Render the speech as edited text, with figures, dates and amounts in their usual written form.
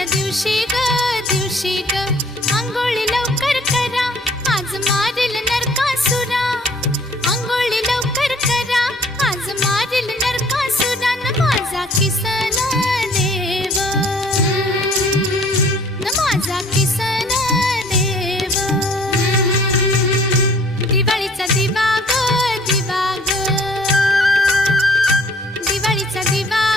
आजच्या दिवशी ग आंघोळी लवकर करा, आज मारेल नरकासुरा. आंघोळी लवकर करा, आज मारेल नरकासुरा. न माझा किसन